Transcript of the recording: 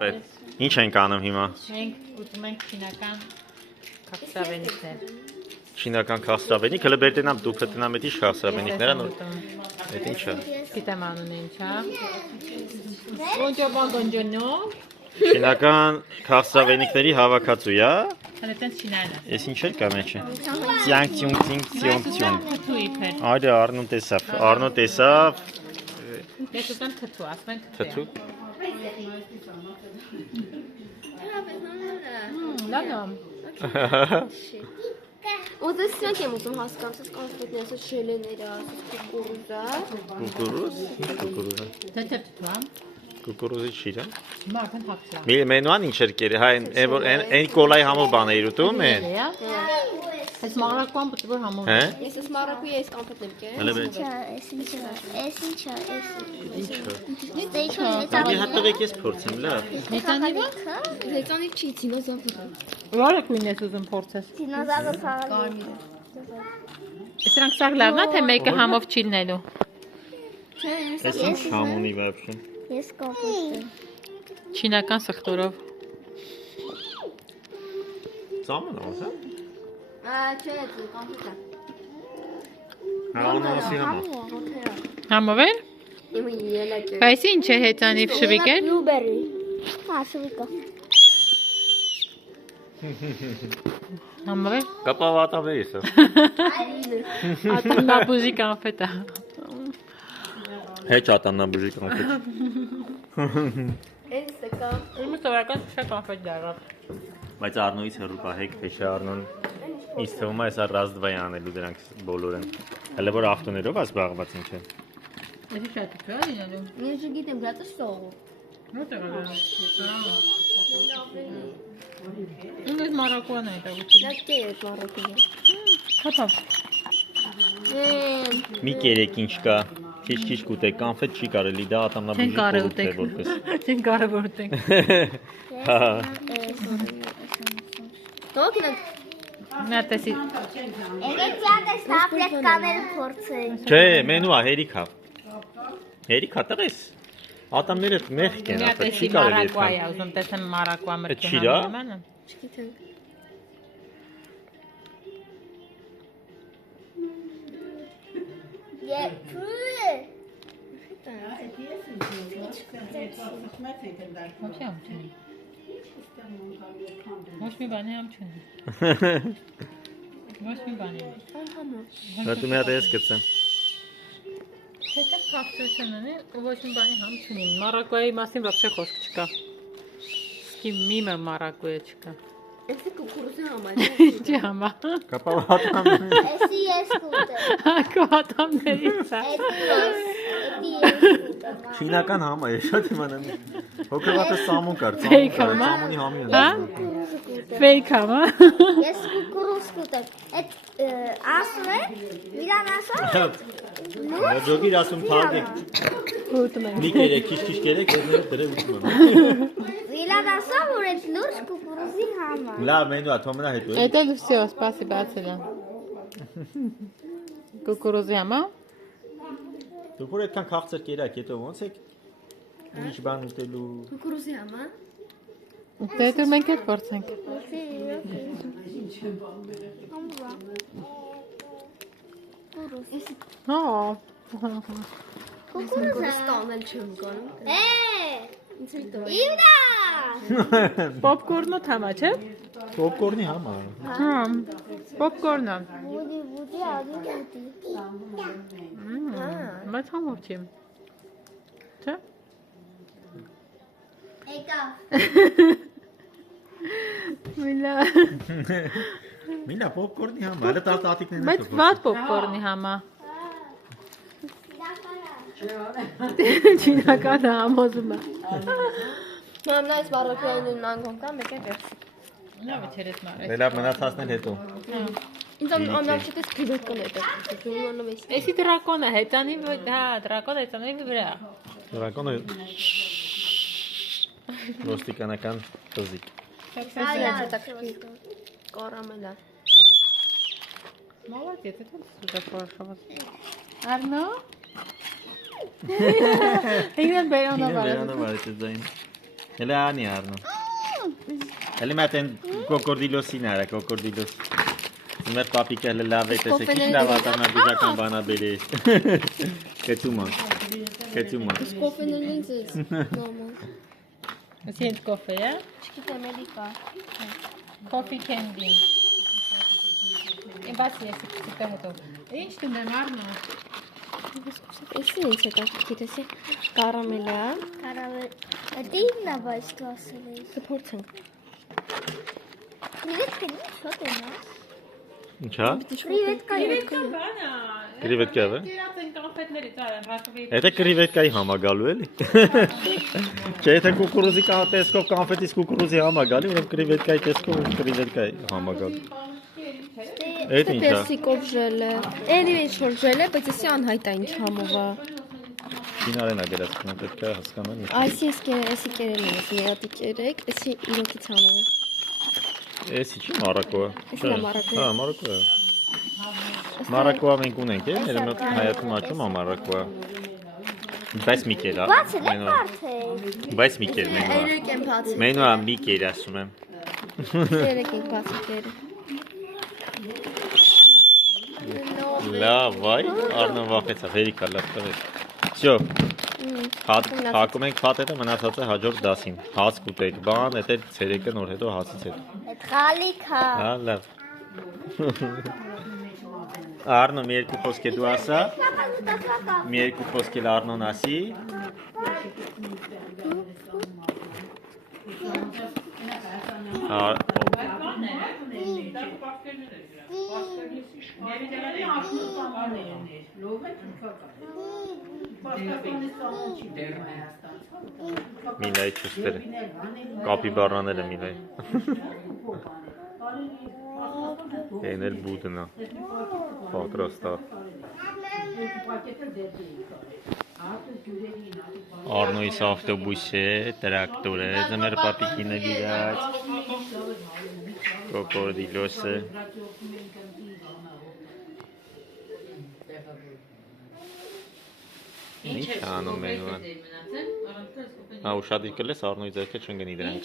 Ինչ ենք անում հիմա։ Մենք ուտում ենք չինական քաղցրավենիքներ։ Չինական քաղցրավենիք, հələ բերտենամ դու փտնամ էդի քաղցրավենիքները նոր։ Այդ ինչա։ Գիտեմ անունը ինչա։ Գոնջոնո։ Չինական քաղցրավենիքների հավաքածու, հա։ Հələ տենց չինարն է։ Էս ինչ էր կա մեջը։ Ցիանկ ցյունկ ցյունկ ցյունկ։ Թթու իբր։ Այդը Արնոն տեսավ։ Արնոն տեսավ։ Ես ուտեմ թթու, ասում ենք Թթու։ Լավ։ Ոդես սրանք եմ ուտում հասկացած կանֆետներ, ասած շելեները, ասած կուկուրուզա։ Կուկուրուզ։ Կուկուրուզը։ Թեթև թթու, Կուկուրուզի չիրա։ հիմա արդեն քաղցրավ։ Մենուան ինչ էր կերի, հա այն կոլայի համով բաներ ուտում են։ Այս մաղրակվան բտվոր համով։ Հա։ Ես ես մարակուի այս կանֆետներ կերեմ։ Հələ բեր։ Դե հատվեք ես փորձեմ, լավ։ Հետանիվա։ Հեծանիվ չի, դինոզավր։ Որը կույն ես ուզում փորձես։ Դինոզավր խաղալի։ Սրանք սաղ լավն է, թե մեկը համով չի լինելու։ Էս ինչ համ ունի вообще։ Ես կապուստ եմ։ Չինական սխտորով։ Ծամն է, հա։ Չէ, կանֆետա։ Հանոսի համա։ Համով է։ Իմ ելակը։ Բայց ինչ է հետանիվ շվիկ է։ Բլուբերի։ Հա, շվիկա։ Համով է։ Կապավատավ է եսը։ Ատամնաբուժի կանֆետա։ Հեչ ատամնաբուժի կանֆետ։ Էս կա։ Իմը սովորական շա կանֆետ դարավ։ Բայց Արնոյից հեռու պահեք, թե չէ Արնոն ինձ թվում է սա ռազդվայ անելու դրանք բոլորը։ Հələ որ ավտոներով է զբաղված ինչ է։ Էսի շատ է լինելու։ Ես չգիտեմ, գտա սողը։ Որտեղ է։ Ինձ մարակուան է դա ուտի։ Դա կե է մարակուը։ Հապա։ Մի կերեք ինչ կա։ Քիչ կուտեք, կանֆետ չի կարելի, դա ատամնաբուժի կորուպտ է որպես։ Չեն կարևոր ուտենք։ Հա։ Տոկինը։ Նա տեսի։ Եկեք ես տաբլետկաները փորձենք։ Չէ, մենու է, հերիքա։ Հերիքա տղես։ Ատամները մեղք են, Նա ապա չի տեսի կարելի մարակուա այդքան։ է, ուզում տեսեմ մարակուա մրգի Չի դա։ համը։ Չգիտեմ։ Ոչ եմ չունի։ Ոչ մի բանի եմ չունի։ Ոչ մի բանի։ Դա դու մի հատ ես գցեմ։ Հետո քաղցրություն ունի, ու ոչ մի բանի համ չունի։ Մարակուայի մասին ոչ խոսք չկա։ Սկի միմը մարակուը չկա։ Էս կուկուրուզի համար։ Ինչի համա։ Կապավատամ։ Էսի ես կուտեմ։ Հակո ատամներից է։ Չինական համ է, շատ իմանամ։ Հոգևատը սամուն կար, Fake սամուն կար, համ, սամունի համի Հա։ Ֆեյք համա։ Ես կուկուրուզ կուտեմ։ Այդ ասում է, իրան ասում է։ Ջոգիր ասում թարգեք։ Ուտում ենք։ Մի կերեք, քիչ կերեք, դեռ դրե ուտում եմ։ Իրան ասում որ այդ լուրջ կուկուրուզի համար։ Լավ, մենու է, թոմնա հետո։ Это все, спасибо, Ацеля. Կուկուրուզի համա։ Դուք որ այդքան քաղցր կերակ, հետո ոնց եք ուրիշ բան ուտելու։ Կուկուրուզի համար։ Դե դու մենք էլ փորձենք։ Հա։ Կուկուրուզը ստանել չեմ կարող։ Ինձ հետո։ Ինա։ Պոպկորնը թամա, չէ։ Պոպկորնի համ է։ Հա։ Պոպկորնը։ Բուդի ադի։ Բայց համով չի։ Չէ։ Եկա։ Միլա։ Մինա պոպկորնի համ է, հələ տատիկներն Բայց ված պոպկորնի համա։ Չինական համոզում է։ Մամնա այս բարոկային անգամ կա, մեկ է վերսի։ Լավ է չերես մարը։ Դե լավ մնացածն էլ հետո։ Ինձ ամենաչետես դրակոն է դա։ Էսի դրակոնը հետանի, հա, դրակոնը հետանի վրա։ Դրակոնը ոստիկանական տզիկ։ Կարամելա։ Молодец, это супер хорошо. Арно? Ինքն բերանա բարը։ Բերանա բարը ձայն։ Հələ անի Արնո։ Հələ մատեն կոկորդիլոսին արա, կոկորդիլոս։ Մեր պապիկը հələ լավ է, տեսեք, ինչ լավ ատանա բիզական բանա բերի։ Կեցումա։ Կոֆեն ինձ նոմոն։ Εσύ είναι κόφε, Չգիտեմ էլի կա։ Coffee candy. Բացի էսի քիչիկա հետո։ Ինչ դու մարնո։ Էսի ինչ է կա, կարամել է, կարամել։ Դինն է բայց դասել է։ Կփորձենք։ Կրիվետկա ինչ շոտ է նա։ Ինչա։ Կրիվետկա բանա։ Կրիվետկա է։ Դրանց են կոնֆետների ծայր հաշվի։ Եթե կրիվետկայի համագալու էլի։ Չէ, եթե կուկուրուզի տեսքով կանֆետից կուկուրուզի համագալի, ուրեմն կրիվետկայի տեսքով կրիվետկայի համագալու։ Այդ ինչա։ Պերսիկով ժել է։ Էլի ինչ-որ ժել է, բայց էսի անհայտ է ինչ համով է։ Շինարեն է գրած, պետք է հասկանալ։ Այսի էսի կերել են, երատի կերեք, էսի իրոքից համով է։ Էսի չի Մարոկո է։ Էսի է Մարոկո։ Հա, Մարոկո է։ Մարոկոա մենք ունենք, մեր մոտ հայացում աճում է Մարոկոա։ Բայց մի կեր է։ Բացել է կարթե։ Բայց մի կեր մենու է։ Երեք եմ բացել։ Մենու է մի կեր ասում եմ։ Երեք ենք բացել կերը։ Լավ, վայ, Արնոն վախեցավ, հերիք է լավ տվեց։ Всё։ Հակում ենք փաթեթը, մնացածը հաջորդ դասին։ Հաց կուտեք, բան, էդ ցերեկը նոր հետո հացից հետո։ Այդ խալիք է։ Հա, լավ։ Արնո մի երկու խոսք է դու ասա։ Մի երկու խոսք էլ Արնոն ասի։ Միլայի չուստերը, կապի բառաները միլայի։ Են էլ բուդնա, պատրաստա։ Արնոյիս ավտոբուս է, տրակտոր է, ձմեր պապիկին է վիրած, կոկորդիլոս է։ Ինչ անում են։ Հա, ուշադիր կլես Արնոյի ձեռքը չընկնի դրանք։